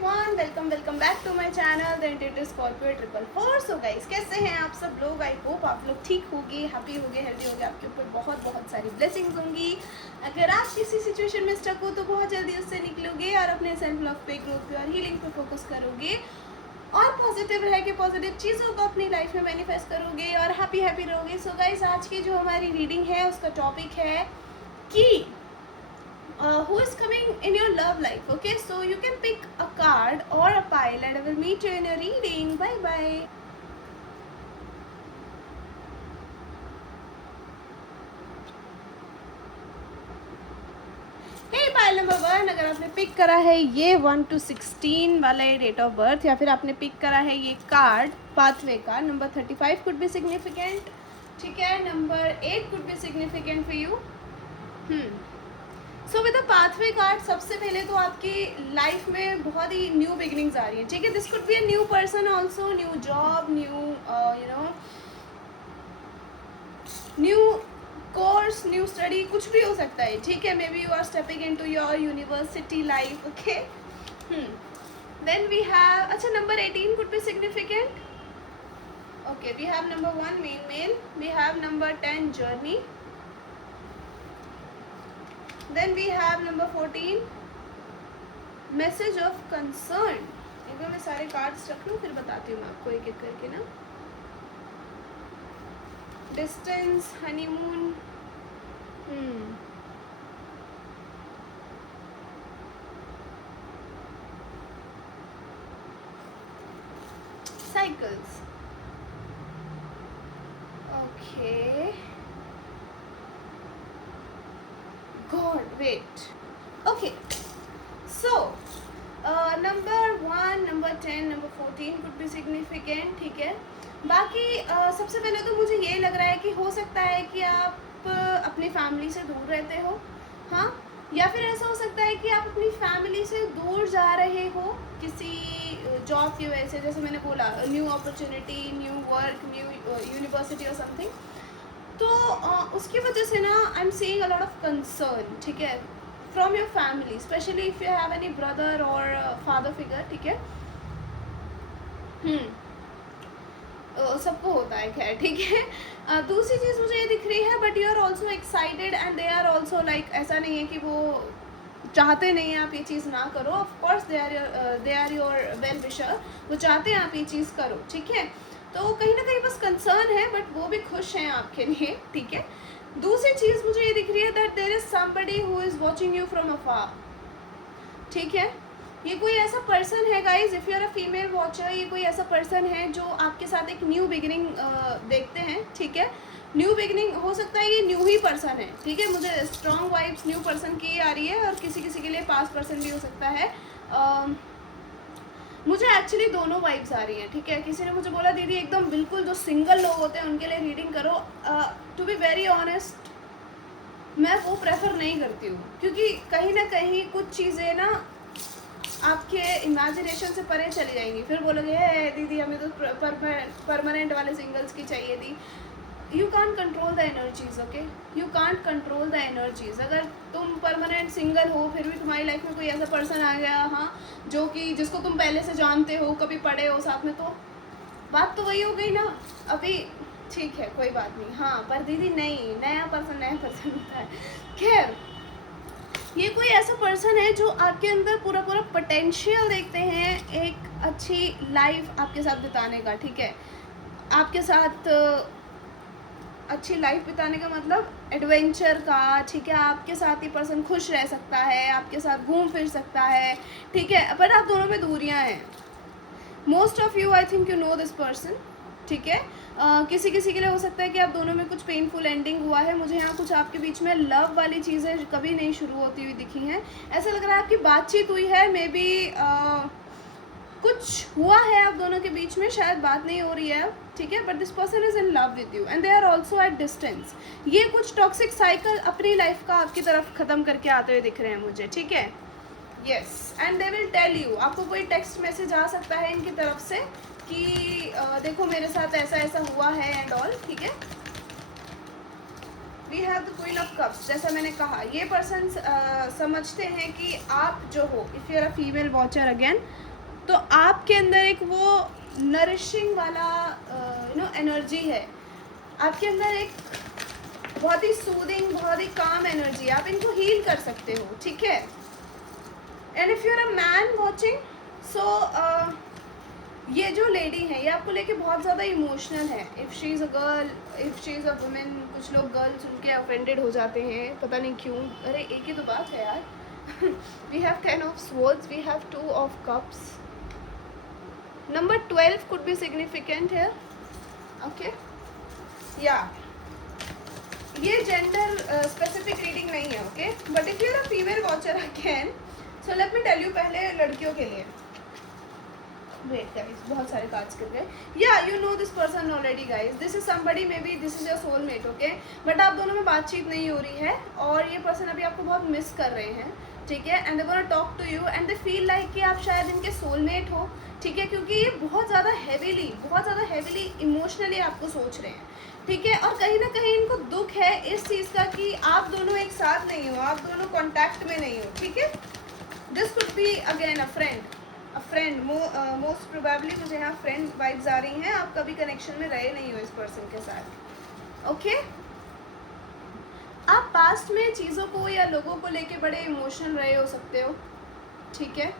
Everyone, welcome back to my channel The Intuitive Scorpio 444। So guys, कैसे हैं आप सब लोग? आई होप आप लोग ठीक होंगे, हैप्पी होंगे, हेल्दी होंगे। आपके ऊपर बहुत बहुत सारी ब्लेसिंग्स होंगी। अगर आप किसी सिचुएशन में स्टक हो तो बहुत जल्दी उससे निकलोगे और अपने सेल्फ लव पे, ग्रोथ पे और हीलिंग पे फोकस करोगे और पॉजिटिव रह के पॉजिटिव चीज़ों को अपनी लाइफ में मैनिफेस्ट करोगे और हैप्पी रहोगे। सो गाइस, आज की जो हमारी रीडिंग है उसका टॉपिक है कि who is coming in your love life. Okay, so you can pick a card or a pile and I will meet you in your reading. Bye bye. Hey, pile number 1, अगर आपने pick करा है ये 1 to 16 वाला ये date of birth, या फिर आपने पिक करा है ये कार्ड पाथवे का, नंबर 35 कुड बी सिग्निफिकेंट, ठीक है, number 8 could be significant for you. So with the pathway card, सबसे पहले तो आपकी लाइफ में बहुत ही न्यू बिगिनिंग्स आ रही हैं, ठीक है। This could be a new person also, new job, new course, new study, कुछ भी हो सकता है, ठीक है। Maybe you are stepping in to your university life. Okay, then we have, अच्छा, number 18 could be significant. Okay, we have number 1 male, we have number 10 journey, then we have number 14 message of concern। एक बार मैं सारे cards रख लूँ, फिर बताती हूँ मैं आपको एक एक करके ना। Distance, honeymoon, cycles, okay, God, wait. Okay, so number 1, number 10, number 14 could be significant, ठीक है। बाकी सबसे पहले तो मुझे ये लग रहा है कि हो सकता है कि आप अपनी फैमिली से दूर रहते हो, हाँ, या फिर ऐसा हो सकता है कि आप अपनी फैमिली से दूर जा रहे हो किसी जॉब की वजह से, जैसे मैंने बोला, new opportunity, new work, new university और समथिंग। तो उसकी वजह से ना आई am seeing a lot of concern, ठीक है, from your family, specially if you have any brother और फादर फिगर, ठीक है। सबको होता है, खैर, ठीक है। दूसरी चीज़ मुझे ये दिख रही है, but you are also excited and they are also like, ऐसा नहीं है कि वो चाहते नहीं हैं आप ये चीज़ ना करो। Of course they are your well wisher, वो चाहते हैं आप ये चीज़ करो, ठीक है। तो कहीं ना कहीं बस कंसर्न है, बट वो भी खुश हैं आपके लिए, ठीक है। दूसरी चीज़ मुझे ये दिख रही है that there is somebody who is watching you from afar, ठीक है। ये कोई ऐसा पर्सन है guys, if you are a female watcher, ये कोई ऐसा पर्सन है जो आपके साथ एक न्यू बिगिनिंग देखते हैं, ठीक है। न्यू बिगिनिंग हो सकता है, ये न्यू ही पर्सन है, ठीक है। मुझे स्ट्रॉन्ग वाइब्स न्यू पर्सन की आ रही है, और किसी किसी के लिए पास्ट पर्सन भी हो सकता है। मुझे एक्चुअली दोनों वाइब्स आ रही हैं, ठीक है। किसी ने मुझे बोला दीदी एकदम बिल्कुल जो सिंगल लोग होते हैं उनके लिए रीडिंग करो। टू बी वेरी ऑनेस्ट, मैं वो प्रेफर नहीं करती हूँ, क्योंकि कहीं ना कहीं कुछ चीज़ें ना आपके इमेजिनेशन से परे चली जाएंगी। फिर बोलोगे दीदी हमें तो परमानेंट वाले सिंगल्स की चाहिए थी। You can't control the energies, okay, you can't control the energies. अगर तुम परमानेंट सिंगल हो, फिर भी तुम्हारी लाइफ में कोई ऐसा पर्सन आ गया, हाँ, जो कि जिसको तुम पहले से जानते हो, कभी पढ़े हो साथ में, तो बात तो वही हो गई ना अभी, ठीक है, कोई बात नहीं। हाँ, पर दीदी नहीं, नया पर्सन होता है। खैर, ये कोई ऐसा पर्सन है जो आपके अंदर पूरा पोटेंशियल देखते हैं एक अच्छी लाइफ आपके साथ बिताने का, ठीक है। आपके साथ अच्छी लाइफ बिताने का मतलब एडवेंचर का, ठीक है। आपके साथ ही पर्सन खुश रह सकता है, आपके साथ घूम फिर सकता है, ठीक है, पर आप दोनों में दूरियां हैं। Most of you, I think you know this person, ठीक है। किसी किसी के लिए हो सकता है कि आप दोनों में कुछ पेनफुल एंडिंग हुआ है। मुझे यहाँ कुछ आपके बीच में लव वाली चीज़ें कभी नहीं शुरू होती हुई दिखी हैं। ऐसा लग रहा है आपकी बातचीत हुई है, मे बी कुछ हुआ है आप दोनों के बीच में, शायद बात नहीं हो रही है, ठीक है। But this person is in love with you and they are also at distance. ये कुछ टॉक्सिक साइकिल अपनी लाइफ का आपकी तरफ ख़त्म करके आते हुए दिख रहे हैं मुझे, ठीक है। Yes, and they will tell you, आपको कोई टेक्स्ट मैसेज आ सकता है इनकी तरफ से कि देखो मेरे साथ ऐसा ऐसा हुआ है एंड ऑल, ठीक है। We have the queen of cups. जैसा मैंने कहा, ये पर्सन समझते हैं कि आप जो हो, if you are a female watcher again, तो आपके अंदर एक वो नरिशिंग वाला एनर्जी है, आपके अंदर एक बहुत ही सूदिंग, बहुत ही काम एनर्जी, आप इनको हील कर सकते हो, ठीक है। And if you are a man watching, so ये जो लेडी है ये आपको लेके बहुत ज़्यादा इमोशनल है। If she is a girl, if she is a women, कुछ लोग गर्ल सुन के ऑफेंडेड हो जाते हैं, पता नहीं क्यों। अरे एक ही तो बात है यार। We have 10 of swords, we have 2 of cups. Number 12 could be significant here. Okay, yeah. ये जेंडर स्पेसिफिक रीडिंग नहीं है, okay. But if you are a female watcher again, so let me tell you पहले लड़कियों के लिए। Wait guys, बहुत सारे cards गिर गए। या you know this person already guys, this is somebody, may be this is your soulmate, okay. But आप दोनों में बातचीत नहीं हो रही है और ये पर्सन अभी आपको बहुत मिस कर रहे हैं, ठीक है। And they want to talk to you and they feel like कि आप शायद इनके सोलमेट हो, ठीक है, क्योंकि ये बहुत ज़्यादा हैवीली इमोशनली आपको सोच रहे हैं, ठीक है। और कहीं ना कहीं इनको दुख है इस चीज़ का कि आप दोनों एक साथ नहीं हो, आप दोनों कॉन्टैक्ट में नहीं हो, ठीक है। This could be again a friend, most probably मुझे यहाँ फ्रेंड वाइब्स आ रही हैं। आप कभी कनेक्शन में रहे नहीं हो इस पर्सन के साथ, ओके। आप पास्ट में चीज़ों को या लोगों को लेके बड़े इमोशनल रहे हो सकते हो, ठीक है।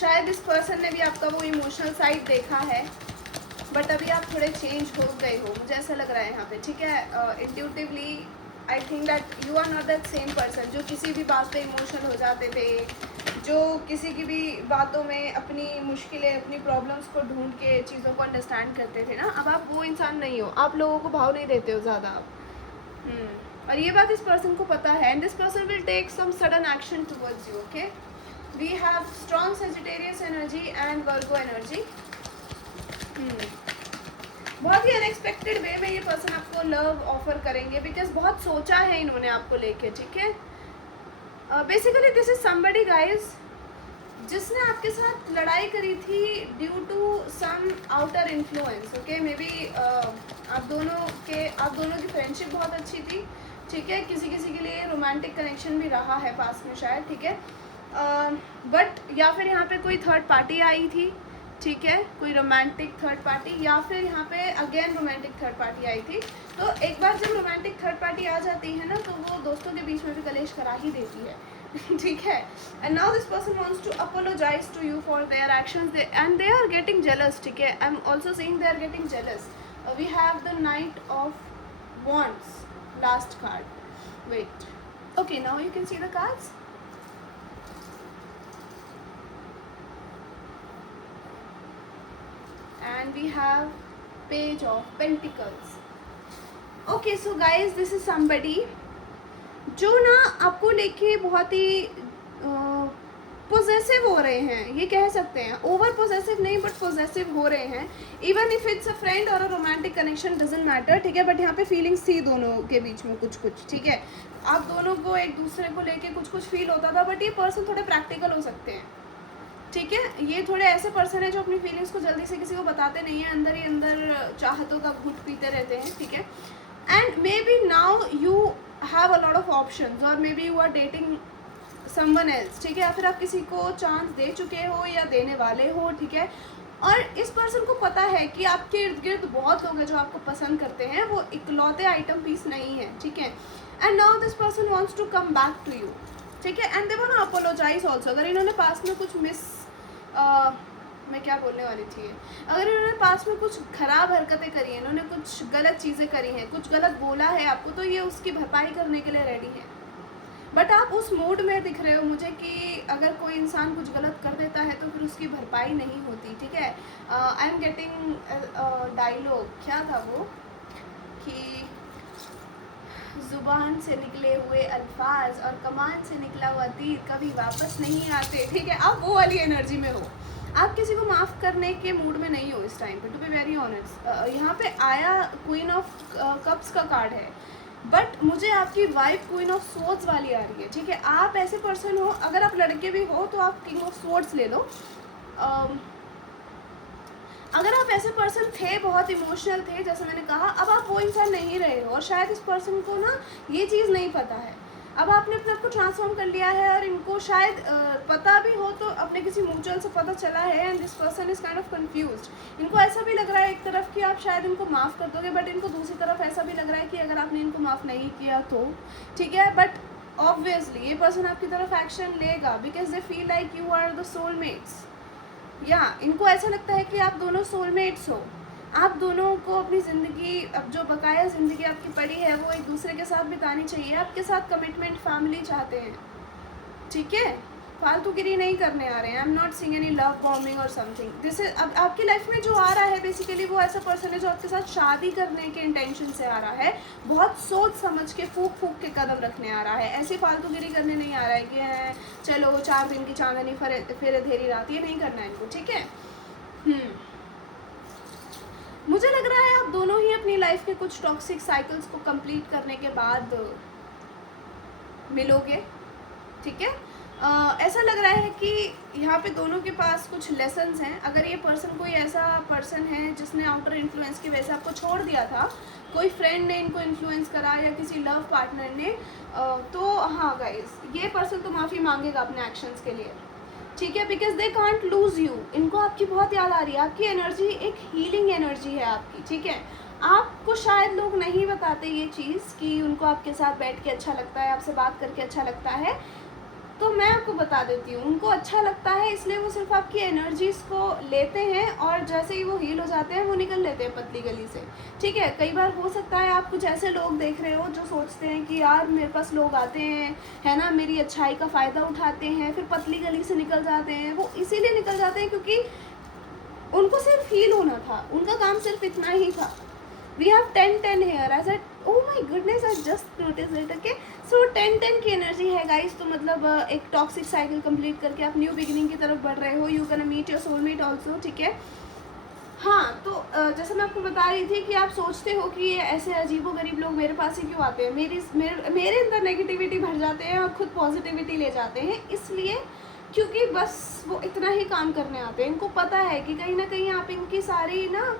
शायद इस पर्सन ने भी आपका वो इमोशनल साइड देखा है, बट अभी आप थोड़े चेंज हो गए हो, मुझे ऐसा लग रहा है यहाँ पे, ठीक है। Intuitively I think that you are not that same person जो किसी भी बात पे इमोशनल हो जाते थे, जो किसी की भी बातों में अपनी मुश्किलें, अपनी प्रॉब्लम्स को ढूंढ के चीज़ों को अंडरस्टैंड करते थे ना। अब आप वो इंसान नहीं हो, आप लोगों को भाव नहीं देते हो ज़्यादा आप। और ये बात इस पर्सन को पता है and this person will take some sudden action towards you, okay. We have strong Sagittarius energy and Virgo energy. बहुत ही अनएक्सपेक्टेड वे में ये पर्सन आपको लव ऑफर करेंगे बिकॉज बहुत सोचा है इन्होंने आपको लेके, ठीक है। Basically this is somebody guys जिसने आपके साथ लड़ाई करी थी due to some outer influence, okay. Maybe आप दोनों की फ्रेंडशिप बहुत अच्छी थी, ठीक है। किसी किसी के लिए रोमांटिक कनेक्शन भी रहा है पास में शायद, ठीक है। बट या फिर यहाँ पे कोई थर्ड पार्टी आई थी, ठीक है, कोई रोमांटिक थर्ड पार्टी, या फिर यहाँ पे अगेन रोमांटिक थर्ड पार्टी आई थी। तो एक बार जब रोमांटिक थर्ड पार्टी आ जाती है ना तो वो दोस्तों के बीच में भी कलेश करा ही देती है। ठीक है। And now this person wants to apologise to you for their actions and they are getting jealous, ठीक है। I am also saying they are getting jealous. We have the knight of wands, last card. Wait, okay, now you can see the cards. And we have page of pentacles. Okay, so guys, this is somebody जो ना आपको लेके बहुत ही possessive हो रहे हैं, ये कह सकते हैं। ओवर पोजेसिव नहीं बट पोजेसिव हो रहे हैं। Even if it's a friend or a romantic connection doesn't matter, ठीक है। बट यहाँ पे फीलिंग्स थी दोनों के बीच में कुछ, ठीक है। आप दोनों को एक दूसरे को लेके कुछ फील होता था, बट ये पर्सन थोड़े प्रैक्टिकल हो सकते हैं, ठीक है। ये थोड़े ऐसे पर्सन है जो अपनी फीलिंग्स को जल्दी से किसी को बताते नहीं हैं, अंदर ही अंदर चाहतों का घुट पीते रहते हैं, ठीक है। And maybe now you have a lot of options or maybe you are dating someone else, ठीक है। या फिर आप किसी को चांस दे चुके हो या देने वाले हो, ठीक है। और इस पर्सन को पता है कि आपके इर्द गिर्द बहुत लोग हैं जो आपको पसंद करते हैं, वो इकलौते आइटम पीस नहीं है, ठीक है। And now this person wants to come back to you, ठीक है। And they want to apologise also. अगर इन्होंने पास में कुछ मैं क्या बोलने वाली थी, अगर इन्होंने पास में कुछ ख़राब हरकतें करी हैं, इन्होंने कुछ गलत चीज़ें करी हैं, कुछ गलत बोला है आपको, तो ये उसकी भरपाई करने के लिए रेडी है। बट आप उस मूड में दिख रहे हो मुझे कि अगर कोई इंसान कुछ गलत कर देता है तो फिर उसकी भरपाई नहीं होती, ठीक है। आई एम गेटिंग डायलॉग, क्या था वो कि ज़ुबान से निकले हुए अल्फाज और कमान से निकला हुआ तीर कभी वापस नहीं आते, ठीक है। आप वो वाली एनर्जी में हो, आप किसी को माफ़ करने के मूड में नहीं हो इस टाइम पे, टू बी वेरी ऑनेस्ट। यहाँ पे आया क्वीन ऑफ कप्स का कार्ड है, बट मुझे आपकी वाइफ क्वीन ऑफ स्वॉर्ड्स वाली आ रही है, ठीक है। आप ऐसे पर्सन हो, अगर आप लड़के भी हो तो आप किंग ऑफ स्वॉर्ड्स ले लो। अगर आप ऐसे पर्सन थे, बहुत इमोशनल थे, जैसे मैंने कहा, अब आप वो इंसान नहीं रहे हो और शायद इस पर्सन को ना ये चीज़ नहीं पता है। अब आपने अपने आप को ट्रांसफॉर्म कर लिया है और इनको शायद पता भी हो, तो अपने किसी म्यूचुअल से पता चला है, and this person is kind of confused. इनको ऐसा भी लग रहा है एक तरफ कि आप शायद इनको माफ़ कर दोगे, बट इनको दूसरी तरफ ऐसा भी लग रहा है कि अगर आपने इनको माफ़ नहीं किया तो ठीक है, बट ऑब्वियसली ये पर्सन आपकी तरफ एक्शन लेगा because they feel like you are the soulmates. या इनको ऐसा लगता है कि आप दोनों सोलमेट्स हो, आप दोनों को अपनी ज़िंदगी, अब जो बकाया ज़िंदगी आपकी पड़ी है वो एक दूसरे के साथ बितानी चाहिए, आपके साथ कमिटमेंट फैमिली चाहते हैं, ठीक है, फालतूगिरी नहीं करने आ रहे हैं। आई am not seeing any love bombing और समथिंग। दिस इज, अब आपकी लाइफ में जो आ रहा है बेसिकली वो ऐसा पर्सन है जो आपके साथ शादी करने के इंटेंशन से आ रहा है, बहुत सोच समझ के फूक फूक के कदम रखने आ रहा है, ऐसी फालतूगिरी करने नहीं आ रहा है कि है चलो 4 दिन की चांदनी फिर अंधेरी रात, ये नहीं करना है इनको, ठीक है। मुझे लग रहा है आप दोनों ही अपनी लाइफ के कुछ टॉक्सिक साइकिल्स को कंप्लीट करने के बाद मिलोगे, ठीक है। ऐसा लग रहा है कि यहाँ पे दोनों के पास कुछ लेसन्स हैं। अगर ये पर्सन कोई ऐसा पर्सन है जिसने आउटर इन्फ्लुएंस की वजह से आपको छोड़ दिया था, कोई फ्रेंड ने इनको इन्फ्लुएंस करा या किसी लव पार्टनर ने, तो हाँ गाइस, ये पर्सन तो माफ़ी मांगेगा अपने एक्शंस के लिए, ठीक है, because they can't loose you. इनको आपकी बहुत याद आ रही है, आपकी एनर्जी एक हीलिंग एनर्जी है आपकी, ठीक है। आपको शायद लोग नहीं बताते ये चीज़ कि उनको आपके साथ बैठ के अच्छा लगता है, आपसे बात करके अच्छा लगता है, तो मैं आपको बता देती हूँ, उनको अच्छा लगता है इसलिए वो सिर्फ आपकी एनर्जीज़ को लेते हैं और जैसे ही वो हील हो जाते हैं वो निकल लेते हैं पतली गली से, ठीक है। कई बार हो सकता है आप कुछ ऐसे लोग देख रहे हो जो सोचते हैं कि यार मेरे पास लोग आते हैं, है ना, मेरी अच्छाई का फ़ायदा उठाते हैं, फिर पतली गली से निकल जाते हैं। वो इसीलिए निकल जाते हैं क्योंकि उनको सिर्फ हील होना था, उनका काम सिर्फ इतना ही था। We have 10-10 here. I said, oh my goodness, I just noticed it. Okay, so 10-10 की एनर्जी है गाइस, तो मतलब एक टॉक्सिक साइकिल कंप्लीट करके आप न्यू बिगिनिंग की तरफ बढ़ रहे हो। You can meet your soulmate also, ठीक है। हाँ, तो जैसे मैं आपको बता रही थी कि आप सोचते हो कि ये ऐसे अजीबोगरीब लोग मेरे पास ही क्यों आते हैं, मेरे अंदर नेगेटिविटी भर जाते हैं और खुद पॉजिटिविटी ले जाते हैं, इसलिए क्योंकि बस वो इतना ही काम करने आते हैं। इनको पता है कि कहीं ना कहीं आप इनकी सारी ना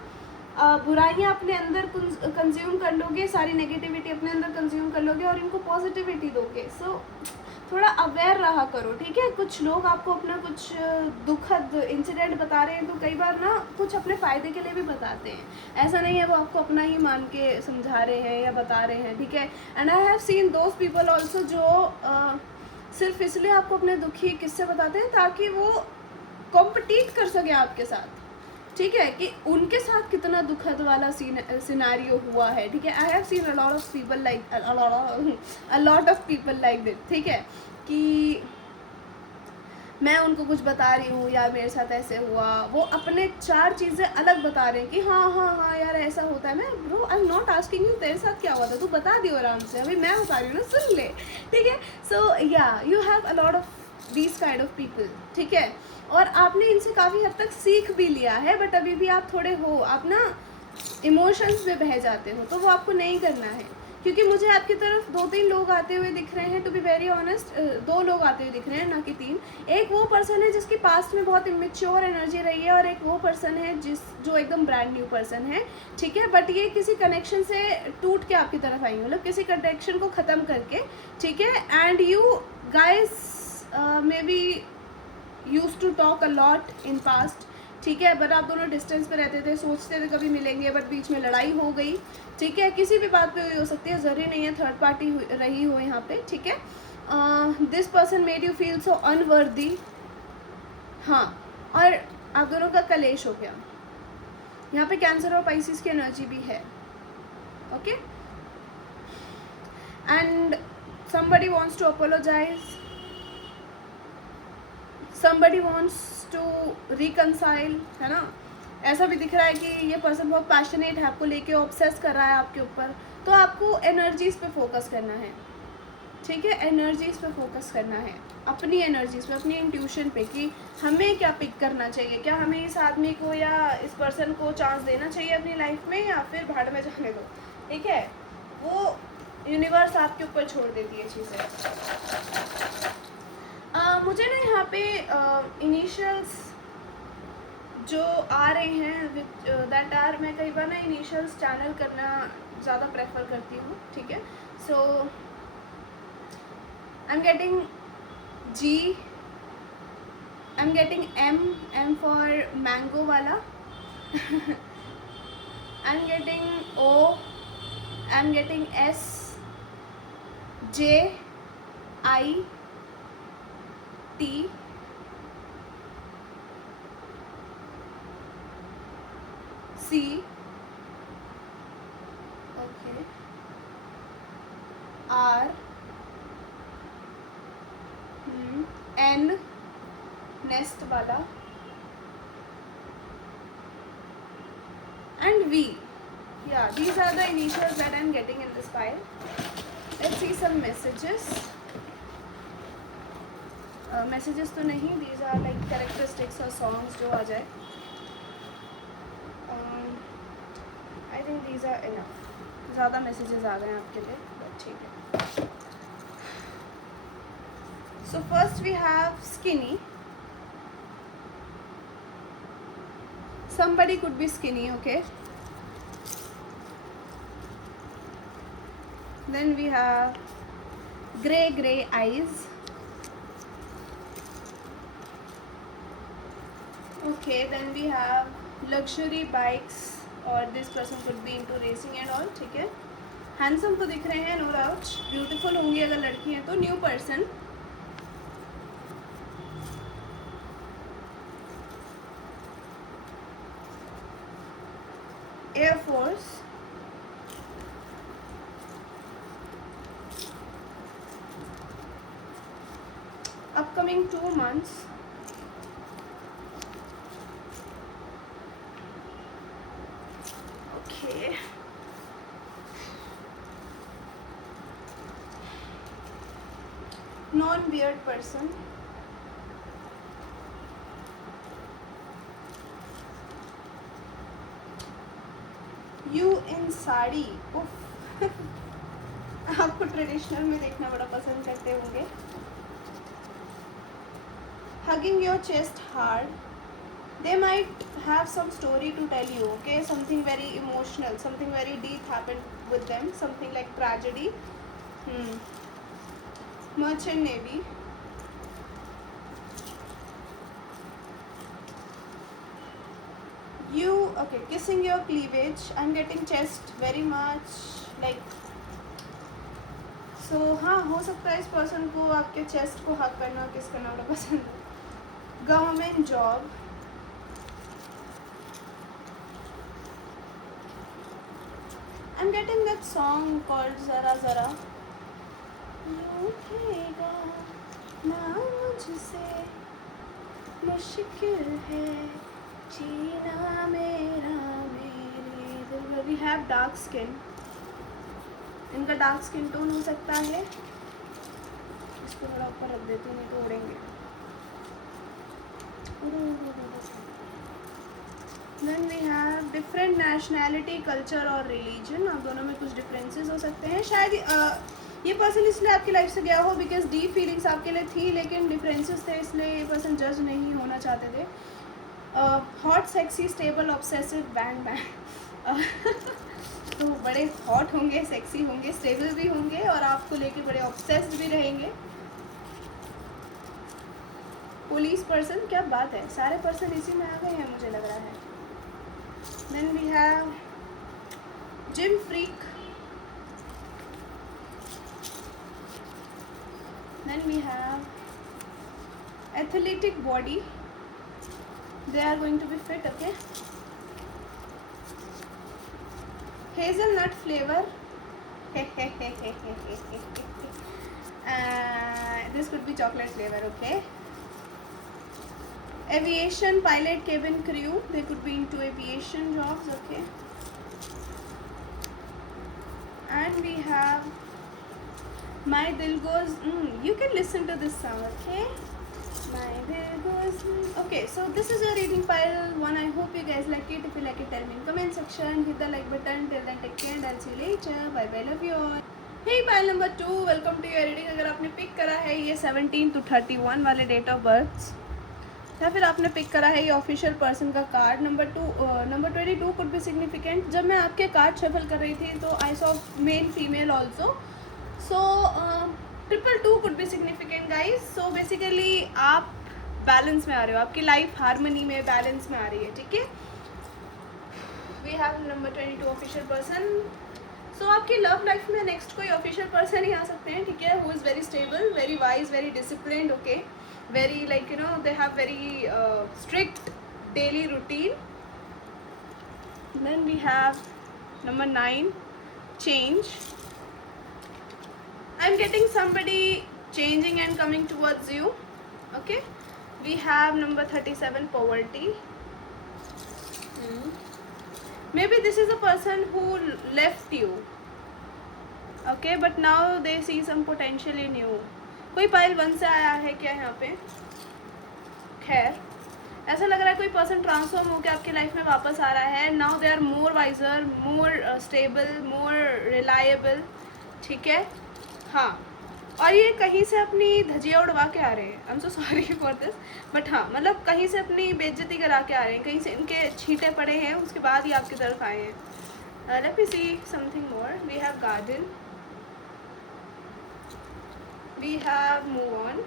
बुराइयाँ अपने अंदर कंज्यूम कर लोगे, सारी नेगेटिविटी अपने अंदर कंज्यूम कर लोगे और इनको पॉजिटिविटी दोगे। सो थोड़ा अवेयर रहा करो, ठीक है। कुछ लोग आपको अपना कुछ दुखद इंसिडेंट बता रहे हैं तो कई बार ना कुछ अपने फ़ायदे के लिए भी बताते हैं, ऐसा नहीं है वो आपको अपना ही मान के समझा रहे हैं या बता रहे हैं, ठीक है। And I have seen those people also जो सिर्फ इसलिए आपको अपने दुखी किस्से बताते हैं ताकि वो कॉम्पिटिट कर सके आपके साथ, ठीक है, कि उनके साथ कितना दुखद वाला सिनेरियो हुआ है, ठीक है। I have seen a lot of people like this, ठीक है, कि मैं उनको कुछ बता रही हूँ यार मेरे साथ ऐसे हुआ, वो अपने 4 चीज़ें अलग बता रहे हैं कि हाँ हाँ हाँ यार ऐसा होता है। मैं bro, I am not asking you तेरे साथ क्या हुआ था, तू बता दियो आराम से, अभी मैं बता रही हूँ ना, सुन ले, ठीक है। सो या you have a lot of these kind of people, ठीक है, और आपने इनसे काफ़ी हद तक सीख भी लिया है, बट अभी भी आप थोड़े हो, आप ना इमोशंस में बह जाते हो, तो वो आपको नहीं करना है। क्योंकि मुझे आपकी तरफ 2-3 लोग आते हुए दिख रहे हैं, टू बी वेरी ऑनेस्ट 2 लोग आते हुए दिख रहे हैं, ना कि 3। एक वो पर्सन है जिसकी पास्ट में बहुत इमेच्योर एनर्जी रही है और एक वो पर्सन है जो एकदम ब्रांड न्यू पर्सन है, ठीक है। बट ये किसी कनेक्शन से टूट के आपकी तरफ आई, मतलब किसी कनेक्शन को ख़त्म करके, ठीक है। And you guys maybe use to talk a lot in past, ठीक है, बट आप दोनों डिस्टेंस पे रहते थे, सोचते थे कभी मिलेंगे, बट बीच में लड़ाई हो गई, ठीक है। किसी भी बात पे हुई हो सकती है, ज़रूरी नहीं है थर्ड पार्टी रही हो यहाँ पे, ठीक है। This person made you feel so unworthy, हाँ, और आप दोनों का कलेश हो गया। यहाँ पे कैंसर और पाइसिस की एनर्जी भी है, okay. And somebody wants to apologize, somebody wants to reconcile, है ना। ऐसा भी दिख रहा है कि ये पर्सन बहुत पैशनेट है, आपको लेके ऑब्सेस कर रहा है आपके ऊपर, तो आपको एनर्जीज़ पे फोकस करना है, ठीक है। एनर्जीज़ पे फोकस करना है, अपनी एनर्जीज़ पे, अपनी इंट्यूशन पे, कि हमें क्या पिक करना चाहिए, क्या हमें इस आदमी को या इस पर्सन को चांस देना चाहिए अपनी लाइफ में या फिर भाड़ में जाने दो, ठीक है। वो यूनिवर्स आपके ऊपर छोड़ देती है चीज़ें। मुझे ना यहाँ पे इनिशियल्स जो आ रहे हैं विद दैट आर, मैं कई बार ना इनिशियल्स चैनल करना ज़्यादा प्रेफर करती हूँ, ठीक है। सो I'm getting G. I'm getting M. M for mango wala. I'm getting O. I'm getting S. J. I. T. C. Okay. R. N. Nest wala. And V. Yeah, these are the initials that I'm getting in this file. Let's see some messages. Messages तो नहीं, these are like characteristics or songs जो आ जाए. I think these are enough. ज़्यादा messages आ गए हैं आपके लिए, but ठीक है. So first we have skinny. Somebody could be skinny, okay. Then we have grey eyes. Okay, then we have luxury bikes, or this person could be into racing and all. ठीक है. Handsome तो दिख रहे हैं, no doubt. Beautiful होंगी अगर लड़की है तो. New person. Air Force. Upcoming 2 months. Okay. Non-beard person. You in sari. आपको ट्रेडिशनल में देखना बड़ा पसंद करते होंगे. Hugging your chest hard. They might have some story to tell you, okay? Something very emotional, something very deep happened with them, something like tragedy. Merchant Navy. You, okay, kissing your cleavage. I'm getting chest very much like. So हाँ, हो सकता है इस person को आपके chest को हक करना, किस करना बड़ा पसंद है. Government job. I'm getting that song called Zara Zara. रूठेगा ना मुझसे, मुश्किल है जीना मेरा मेरे दिल. We have dark skin. इनका डार्क स्किन टोन हो सकता है. इसको थोड़ा ऊपर रख देती हूँ, नहीं तो उड़ेंगे. Then we have different nationality, culture और religion. आप दोनों में कुछ differences हो सकते हैं. शायद ये पर्सन इसलिए आपकी लाइफ से गया हो बिकॉज डीप फीलिंग्स आपके लिए थी, लेकिन डिफरेंसेस थे इसलिए ये पर्सन जज नहीं होना चाहते थे. Hot, sexy, stable, obsessive, band. तो बड़े हॉट होंगे, सेक्सी होंगे, स्टेबल भी होंगे और आपको लेके बड़े ऑब्सेस्ड भी रहेंगे. पुलिस पर्सन, क्या बात है, सारे पर्सन इसी में आ गए हैं मुझे लग रहा है. Then we have gym freak. Then we have athletic body. They are going to be fit, okay. Hazelnut flavor. This could be chocolate flavor, okay. Aviation, pilot, cabin crew. They could be into aviation jobs, okay. And we have My Dil Goes. You can listen to this song, okay. My Dil Goes. Okay, so this is your reading pile 1. I hope you guys like it. If you like it, tell me in comment section. Hit the like button. Till then, take care and I'll see you later. Bye bye. Love you all. Hey, pile number 2. Welcome to your reading. अगर आपने pick करा है ये 17 to 31 वाले date of birth, या फिर आपने pick करा है ये ऑफिशियल पर्सन का card number 22 could be significant. जब मैं आपके कार्ड शफल कर रही थी तो I saw male female also. So triple two could be significant guys. So basically आप बैलेंस में आ रहे हो, आपकी लाइफ हारमोनी में बैलेंस में आ रही है. ठीक है. We have number 22 official person. So आपकी लव लाइफ में नेक्स्ट कोई ऑफिशियल पर्सन ही आ सकते हैं. ठीक है. Who is very stable, very wise, very disciplined. Okay. Very like you know they have very strict daily routine. Then we have number 9 change. I'm getting somebody changing and coming towards you. Okay. We have number 37 poverty. Maybe this is a person who left you. Okay, but now they see some potential in you. कोई pile 1 से आया है क्या यहाँ पे? खैर, ऐसा लग रहा है कोई पर्सन ट्रांसफॉर्म होकर आपकी लाइफ में वापस आ रहा है. Now they are more wiser, more stable, more reliable. ठीक है. हाँ, और ये कहीं से अपनी धजिया उड़वा के आ रहे हैं. I am so sorry for this, but हाँ, मतलब कहीं से अपनी बेइज्जती करा के आ रहे हैं. कहीं से इनके छींटे पड़े हैं, उसके बाद ही आपकी तरफ आए हैं. Let me see something more. We have garden. We have move on.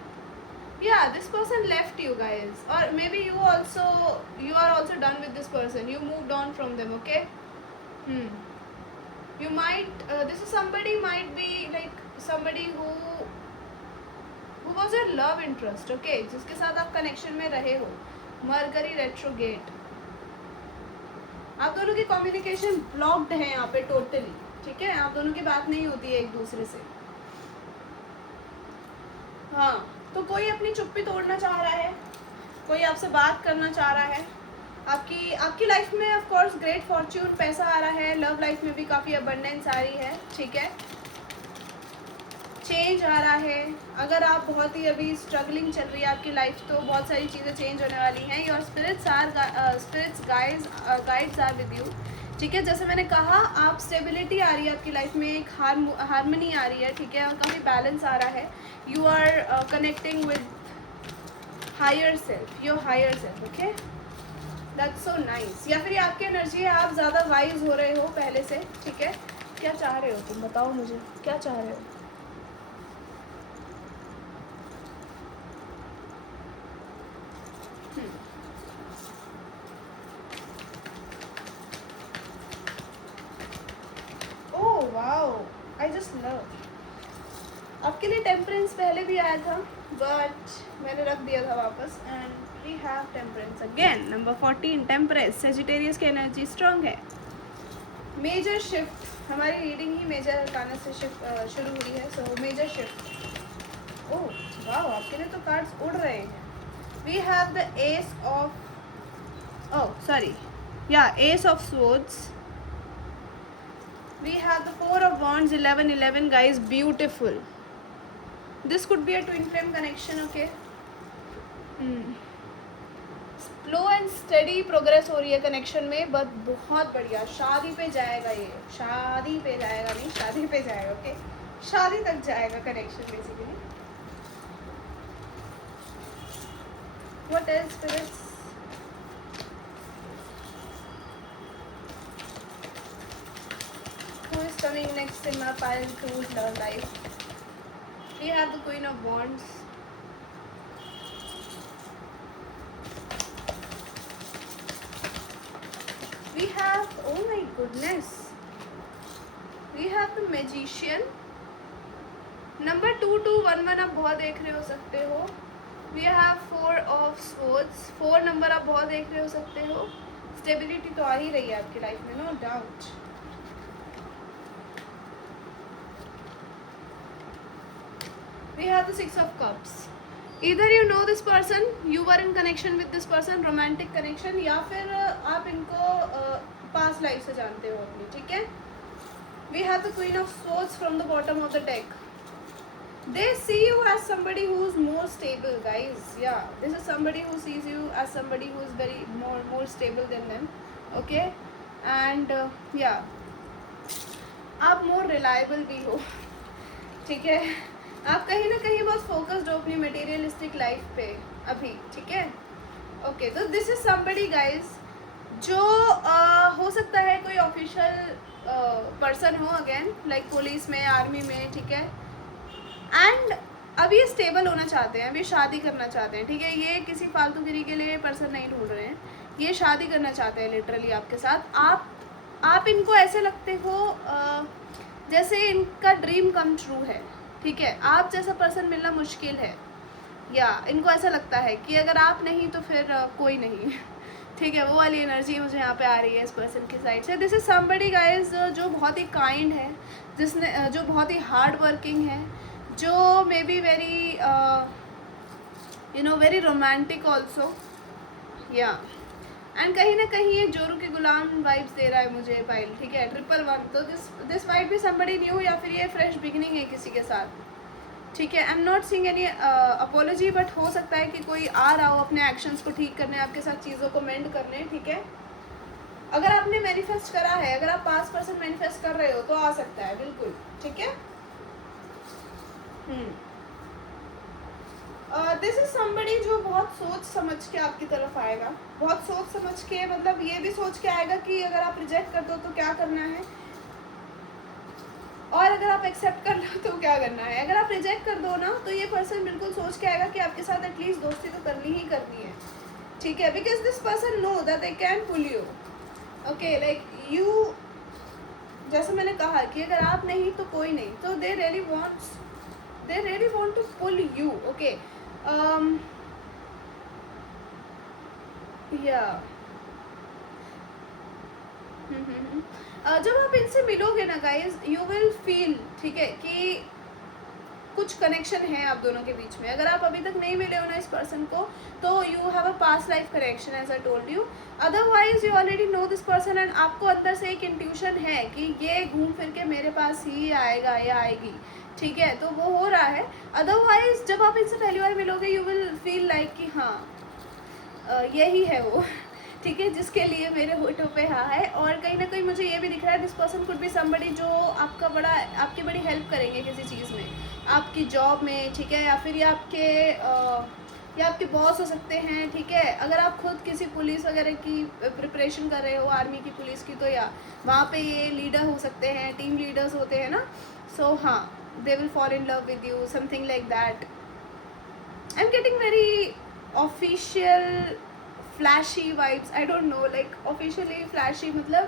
Yeah, this person left you guys, or maybe you are also done with this person. You moved on from them. Okay. You might this is somebody, might be like somebody who was your love interest. Okay, जिसके साथ आप connection में रहे हो. Mercury retrograde. आप दोनों की communication blocked है यहाँ पे टोटली. ठीक है. आप दोनों की बात नहीं होती है एक दूसरे से. हाँ, तो कोई अपनी चुप्पी तोड़ना चाह रहा है, कोई आपसे बात करना चाह रहा है. आपकी लाइफ में ऑफ कोर्स ग्रेट फॉर्च्यून, पैसा आ रहा है. लव लाइफ में भी काफ़ी अबंडेंस आ रही है. ठीक है. चेंज आ रहा है. अगर आप बहुत ही अभी स्ट्रगलिंग चल रही है आपकी लाइफ, तो बहुत सारी चीज़ें चेंज होने वाली हैं. Your spirits guides are with you. ठीक है. जैसे मैंने कहा, आप स्टेबिलिटी आ रही है आपकी लाइफ में, एक हारमोनी आ रही है. ठीक है. और काफ़ी बैलेंस आ रहा है. You are connecting with higher self, your higher self. Okay, that's so nice. या फिर आपकी एनर्जी है, आप ज़्यादा वाइज हो रहे हो पहले से. ठीक है. क्या चाह रहे हो तुम, बताओ मुझे, क्या चाह रहे हो? Oh wow, I just love. आपके लिए टेम्परेंस पहले भी आया था, बट मैंने रख दिया था वापस. And we have temperance again. Number 14 temperance. Sagittarius की एनर्जी स्ट्रॉन्ग है. Major shift. हमारी रीडिंग ही मेजर अरकाना से शुरू हुई है. So major shift. Oh wow, आपके लिए तो कार्ड्स उड़ रहे हैं. We have the ace of, oh sorry, या ace of swords. We have the 4 of wands. 11 guys, beautiful. This could be a twin flame connection. Okay. Slow and study progress हो रही है कनेक्शन में, but बहुत बढ़िया. शादी पे जाएगा ये. शादी पे जाएगा नहीं, शादी पे जाएगा. ओके. शादी तक जाएगा connection basically. What else spirits? Who is coming next in my pile to love life? We have the Queen of Wands. We have, oh my goodness, we have the Magician. Number 2211 आप बहुत देख रहे हो सकते हो. We have 4 of Swords. 4 number आप बहुत देख रहे हो सकते हो. स्टेबिलिटी तो आ ही रही है आपकी लाइफ में, no doubt. We have the 6 of Cups. Either you know this person, you were in connection with this person, romantic connection, या फिर आप इनको past life से जानते हो अपनी. ठीक है. We have the Queen of Swords from the bottom of the deck. They see you as somebody who is more stable, guys. Yeah, this is somebody who sees you as somebody who is very more stable than them. Okay, and yeah, आप more reliable भी हो. ठीक है. आप कहीं ना कहीं बहुत फोकस्ड हो अपनी मटेरियलिस्टिक लाइफ पे अभी. ठीक है. ओके, तो दिस इज समबडी गाइज जो हो सकता है कोई ऑफिशियल पर्सन हो, अगेन लाइक पुलिस में, आर्मी में. ठीक है. एंड अब ये स्टेबल होना चाहते हैं, अब ये शादी करना चाहते हैं, ठीक है। ये किसी फालतूगिरी के लिए पर्सन नहीं ढूंढ रहे हैं, ये शादी करना चाहते हैं लिटरली आपके साथ। आप इनको ऐसे लगते हो जैसे इनका ड्रीम कम ट्रू है, ठीक है। आप जैसा पर्सन मिलना मुश्किल है, या इनको ऐसा लगता है कि अगर आप नहीं तो फिर कोई नहीं ठीक है। वो वाली एनर्जी मुझे यहाँ पे आ रही है इस पर्सन की साइड से। दिस इज समबडी गाइज जो बहुत ही काइंड है, जिसने जो बहुत ही हार्ड वर्किंग है, जो may be very very romantic also, या एंड कहीं ना कहीं ये जोरू के गुलाम वाइब्स दे रहा है मुझे पाइल, ठीक है। 111, तो this might be somebody new, या फिर ये फ्रेश बिगिनिंग है किसी के साथ, ठीक है। I am not seeing any apology, but हो सकता है कि कोई आ रहा हो अपने एक्शंस को ठीक करने, आपके साथ चीज़ों को मेंड करने, ठीक है। अगर आपने मैनिफेस्ट करा है, अगर आप 5% मैनिफेस्ट कर रहे हो तो आ सकता है बिल्कुल, ठीक है। दिस इज समबडी जो बहुत सोच समझ के आपकी तरफ आएगा, बहुत सोच समझ के, मतलब ये भी सोच के आएगा कि अगर आप रिजेक्ट कर दो तो क्या करना है, और अगर आप एक्सेप्ट कर लो तो क्या करना है। अगर आप रिजेक्ट कर दो ना तो ये पर्सन बिल्कुल सोच के आएगा कि आपके साथ एटलीस्ट दोस्ती तो करनी ही करनी है, ठीक है। Because this person know that they can pull you, okay, like you, जैसे मैंने कहा कि अगर आप नहीं तो कोई नहीं, तो they really want to pull you, okay. या जब आप इनसे मिलोगे ना गाइज, यू विल फील, ठीक है, कि कुछ कनेक्शन है आप दोनों के बीच में। अगर आप अभी तक नहीं मिले हो ना इस पर्सन को, तो you have a past life connection as I told you. Otherwise you already know this person, and आपको अंदर से एक इंट्यूशन है कि ये घूम फिर के मेरे पास ही आएगा या आएगी, ठीक है। तो वो हो रहा है। अदरवाइज जब आप इनसे पहली बार मिलोगे, यू विल फील लाइक कि हाँ यही है वो ठीक है, जिसके लिए मेरे होठों पे हाँ है। और कहीं ना कहीं मुझे ये भी दिख रहा है this person could be somebody जो आपकी बड़ी हेल्प करेंगे किसी चीज़ में, आपकी जॉब में, ठीक है, या फिर ये आपके बॉस हो सकते हैं, ठीक है। अगर आप खुद किसी पुलिस वगैरह की प्रिपरेशन कर रहे हो, आर्मी की, पुलिस की, तो या वहाँ पे ये लीडर हो सकते हैं, टीम लीडर्स होते हैं ना। सो हाँ, they will fall in love with you, something like that. I am getting very official flashy vibes, I don't know, like officially flashy, मतलब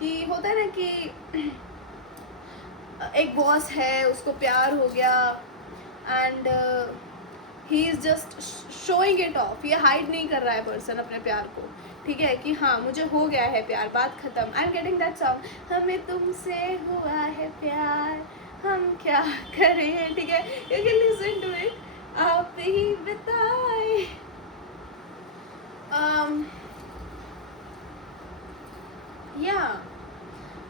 कि होता है ना कि एक बॉस है, उसको प्यार हो गया and he is just showing it of, ये हाइड नहीं कर रहा है पर्सन अपने प्यार को, ठीक है, कि हाँ मुझे हो गया है प्यार, बात खत्म। आई एम गेटिंग दैट सॉन्ग, हमें तुमसे हुआ है प्यार, हम क्या करें, ठीक है। You can listen to it, आप ही बताए। Yeah,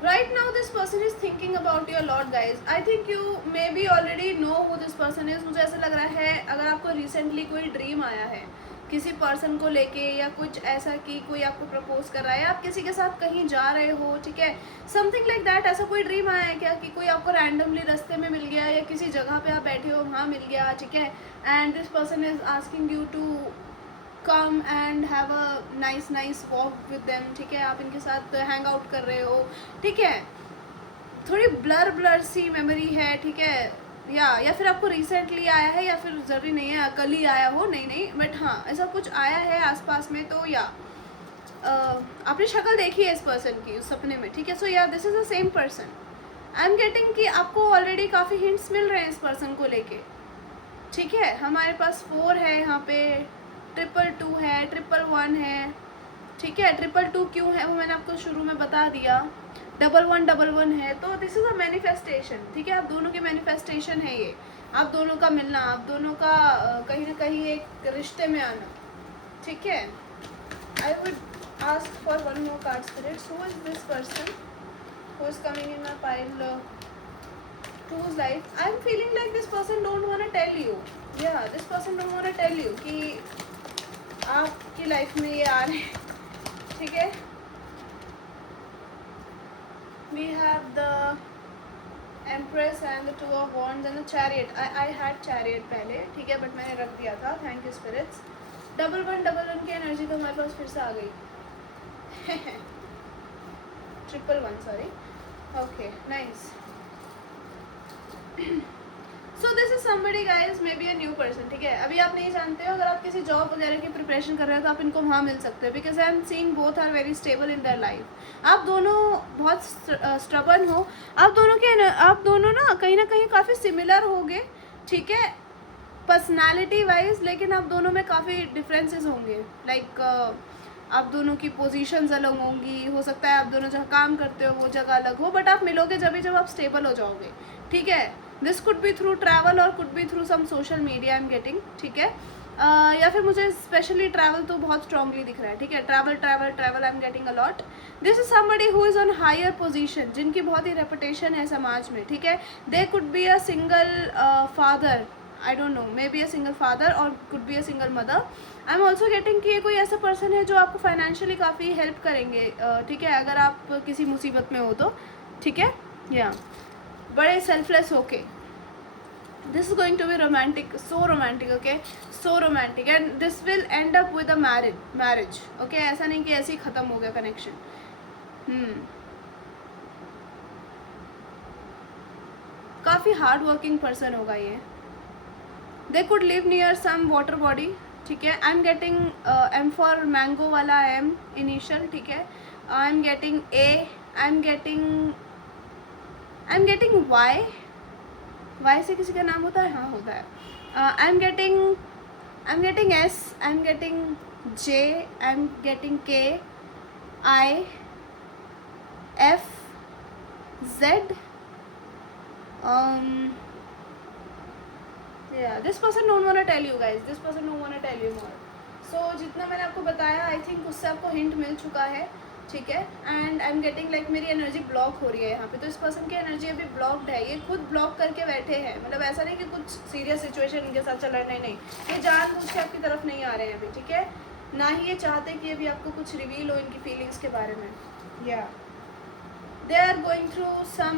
right now this person is thinking about you a lot guys. I think you maybe already know who this person is. मुझे ऐसा लग रहा है अगर आपको recently कोई ड्रीम आया है किसी पर्सन को लेके, या कुछ ऐसा कि कोई आपको प्रपोज कर रहा है, आप किसी के साथ कहीं जा रहे हो, ठीक है, समथिंग लाइक दैट, ऐसा कोई ड्रीम आया है क्या कि कोई आपको रैंडमली रास्ते में मिल गया, या किसी जगह पे आप बैठे हो वहाँ मिल गया, ठीक है, and this person is asking you to come and have a nice walk with them, ठीक है। आप इनके साथ हैंग आउट कर रहे हो, ठीक है। थोड़ी ब्लर सी मेमोरी है, ठीक है, या फिर आपको रिसेंटली आया है, या फिर ज़रूरी नहीं है कल ही आया हो, नहीं, बट हाँ ऐसा कुछ आया है आसपास में। तो या आपने शक्ल देखी है इस पर्सन की उस सपने में, ठीक है। सो या this is the same person. I am getting कि आपको ऑलरेडी काफ़ी हिंट्स मिल रहे हैं इस पर्सन को लेके, ठीक है। हमारे पास 4 है यहाँ पे, 222 है, 111 है, ठीक है। 222 क्यों है वो मैंने आपको शुरू में बता दिया, 1111 है। तो दिस इज़ अ मैनिफेस्टेशन, ठीक है। आप दोनों की मैनिफेस्टेशन है ये, आप दोनों का मिलना, आप दोनों का कहीं ना कहीं एक रिश्ते में आना, ठीक है। I would ask for one more card spirits, who is this person who is coming in my pile to life. I am feeling like this person don't want to tell you, या this person don't want to tell you कि आपकी life में ये आ रहे हैं, ठीक है। We have the Empress and the 2 of Wands and the Chariot. I had Chariot पहले, ठीक है, बट मैंने रख दिया था, थैंक यू स्पिरिट्स। 1111 की एनर्जी तो हमारे पास फिर से आ गई 111, sorry, okay, nice. So this is somebody guys, may be a new person, ठीक है. अभी आप नहीं जानते हो, अगर आप किसी जॉब वगैरह की प्रिपरेशन कर रहे हो तो आप इनको वहाँ मिल सकते हो, because I am seeing both are very stable in their life. आप दोनों बहुत स्टबर्न हो. आप दोनों ना कहीं काफ़ी सिमिलर होगे, ठीक है, पर्सनालिटी वाइज, लेकिन आप दोनों में काफ़ी डिफरेंसेस होंगे. लाइक आप दोनों की पोजीशंस अलग होंगी. हो सकता है आप दोनों जहाँ काम करते हो वो जगह अलग हो, बट आप मिलोगे जब आप स्टेबल हो जाओगे, ठीक है. This could be through travel or could be through some social media I am getting, ठीक है. या फिर मुझे स्पेशली ट्रैवल तो बहुत स्ट्रांगली दिख रहा है, ठीक है. Travel I am getting a lot. This is somebody who is on higher position, जिनकी बहुत ही रेपुटेशन है समाज में, ठीक है. They could be a single father, I don't know, maybe a single father or could be a single mother. I am also getting कि ये कोई ऐसा पर्सन है जो आपको फाइनेंशियली काफ़ी हेल्प करेंगे, ठीक है, अगर आप किसी मुसीबत में हो तो, ठीक है. या बड़े सेल्फलेस होके. This is going to be romantic, so romantic, okay, so romantic, and this will end up with a marriage, okay. ऐसा नहीं कि ऐसे ही ख़त्म हो गया कनेक्शन. काफ़ी हार्ड वर्किंग पर्सन होगा ये. They could live near some water body, ठीक है. I am getting M for mango वाला एम इनिशियल, ठीक है. I am getting A, I am getting Y से किसी का नाम होता है, हाँ होता है. I am getting S, I am getting J, I am getting K, I, F, Z. This person don't want to tell you guys, this person don't want to tell you more. So जितना मैंने आपको बताया I think उससे आपको hint मिल चुका है, ठीक है. And I am getting like मेरी एनर्जी ब्लॉक हो रही है यहाँ पे, तो इस पर्सन की एनर्जी अभी ब्लॉक्ड है. ये खुद ब्लॉक करके बैठे हैं, मतलब ऐसा नहीं कि कुछ सीरियस सिचुएशन इनके साथ चल रहा है, नहीं, ये जानबूझ के आपकी तरफ नहीं आ रहे हैं अभी, ठीक है. ना ही ये चाहते कि अभी आपको कुछ रिवील हो इनकी फीलिंग्स के बारे में. या they are going through some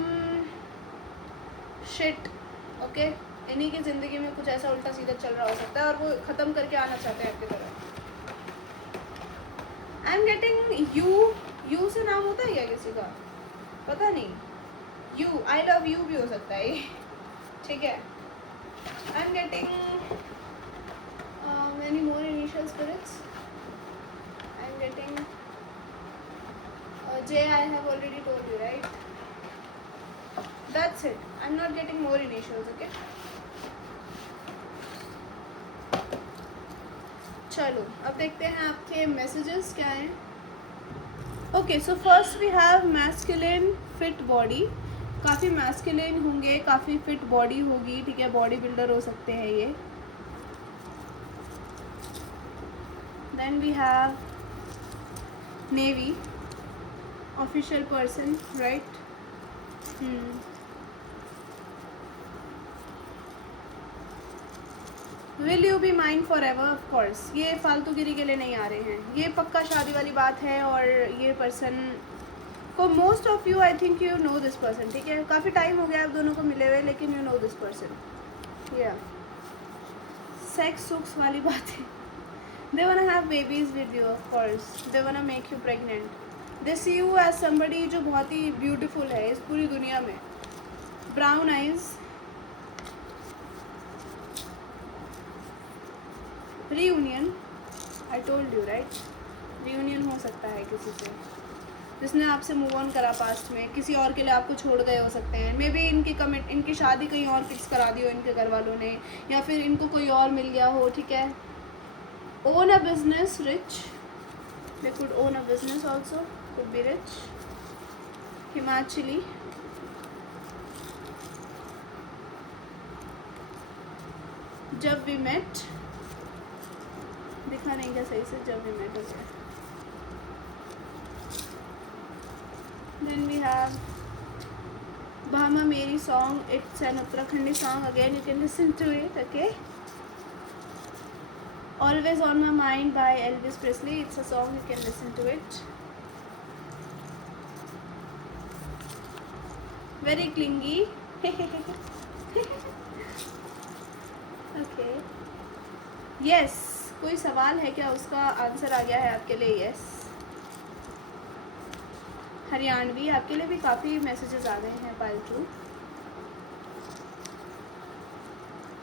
shit, okay. इन्हीं की ज़िंदगी में कुछ ऐसा उल्टा सीधा चल रहा हो सकता है और वो ख़त्म करके आना चाहते हैं आपकी तरफ. आई एम गेटिंग यू से नाम होता है क्या किसी का, पता नहीं. यू, आई लव यू भी हो सकता है ये, ठीक है. I am getting many more initial spirits. I am getting J, I have already told you, right. That's it. I am not getting more initials, okay. चलो अब देखते हैं आपके मैसेजेस क्या हैं. Okay, so first we have masculine fit body. काफ़ी masculine होंगे, काफ़ी फिट बॉडी होगी, ठीक है. बॉडी बिल्डर हो सकते हैं ये. Then we have navy, official person, right. Will you be mind forever, of course. ये फालतूगिरी के लिए नहीं आ रहे हैं, ये पक्का शादी वाली बात है. और ये पर्सन को most of you, I think you know this person, ठीक है. काफ़ी टाइम हो गया आप दोनों को मिले हुए, लेकिन यू नो दिस पर्सन. या सेक्स सुक्स वाली बात है. They wanna have babies with you, of course. They wanna make you pregnant. They see you as somebody जो बहुत ही ब्यूटीफुल है इस पूरी दुनिया में. Brown eyes, reunion, I told you, right. Reunion हो सकता है किसी से जिसने आपसे मूव ऑन करा पास्ट में, किसी और के लिए आपको छोड़ गए हो सकते हैं. मे बी इनकी शादी कहीं और फिक्स करा दी हो इनके घर वालों ने, या फिर इनको कोई और मिल गया हो, ठीक है. Own a business, rich. They could own a business also, could be rich. Himachali, जब वी मेट, दिखा नहीं क्या सही से, जब वी मेट हो गया. Then we have Bhama Meri song. It's an Uttarakhandi song, again you can listen to it, okay. Always on my mind by Elvis Presley. It's a song, you can listen to it. Very clingy, okay. Yes, कोई सवाल है क्या, उसका answer आ गया है आपके लिए. Yes. Haryanvi, आपके लिए भी काफ़ी मैसेजेस आ गए हैं पालतू.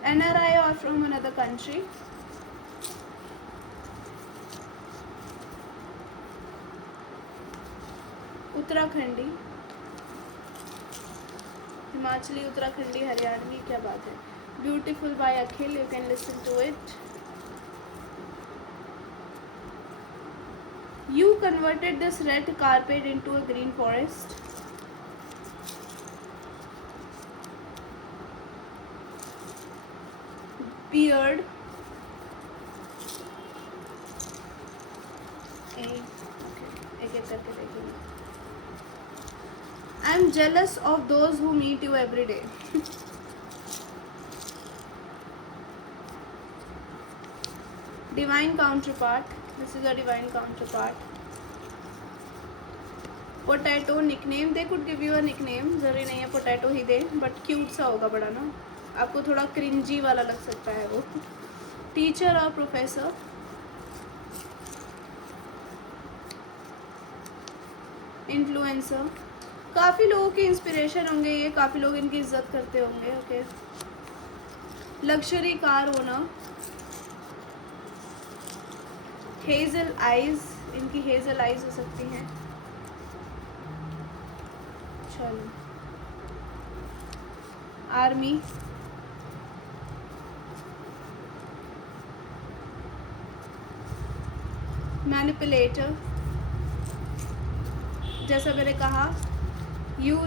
NRI or from another country? Uttarakhandi, Himachali, Uttarakhandi, Haryanvi, क्या बात है. Beautiful by Akhil, you can listen to it. You converted this red carpet into a green forest. Beard. एक एक करके देखेंगे. I'm jealous of those who meet you every day. Divine counterpart. This is a divine counterpart. Potato nickname. They could give you a nickname. जरूरी नहीं है potato he they, but cute सा होगा बड़ा ना. आपको थोड़ा cringy वाला लग सकता है वो. Teacher और professor. Influencer. काफ़ी लोगों की इंस्पिरेशन होंगे ये, काफ़ी लोग इनकी इज्जत करते होंगे. Okay. Luxury car owner. Hazel eyes, इनकी हेजल आइज हो सकती हैं. चलो. आर्मी. मैनिपुलेटर. जैसा मैंने कहा, U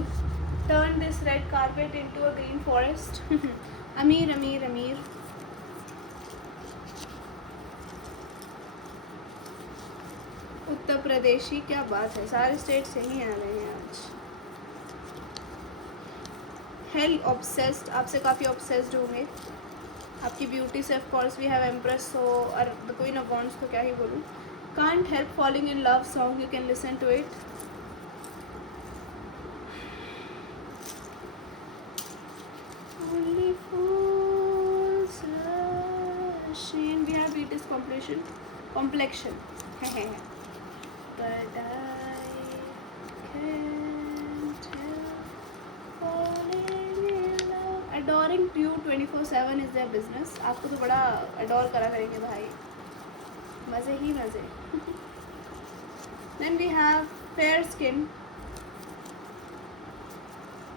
turn this red carpet into a green forest. अमीर अमीर अमीर. उत्तर प्रदेशी, क्या बात है, सारे स्टेट से ही आ रहे हैं आज. हेल ऑब्सेस्ड, आपसे काफ़ी ऑब्सेस्ड होंगे. आपकी ब्यूटी से of course we have empress, so और द क्वीन ऑफ वॉन्ड्स, तो क्या ही बोलूँ. Can't help falling in love song, you can listen to it. Only fools rushing. We have British complexion. But I can't help falling in love. Adoring you 24/7 is their business. आपको तो बड़ा adore करा करेंगे भाई. मज़े ही मज़े. Then we have fair skin.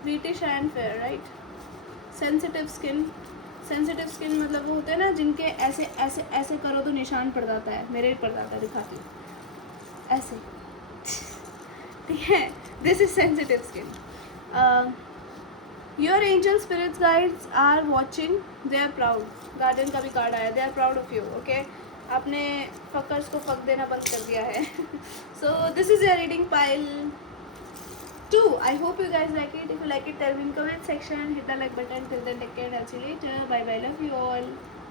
British and fair, right? Sensitive skin मतलब वो होते हैं ना जिनके ऐसे ऐसे ऐसे करो तो निशान पड़ जाता है. मेरे भी पड़ जाता है, दिखाती हूँ ऐसे. ठीक है, this is sensitive skin. Your angel spirits guides are watching, they are proud. Garden का भी कार्ड आया, they are proud of you. Okay, आपने फकर्स को फक देना बंद कर दिया है. So this is your reading pile 2. I hope you guys like it. If you like it, tell me in comment section. Hit the like button. Till then, take care and I'll see you later. Bye bye. Love you all.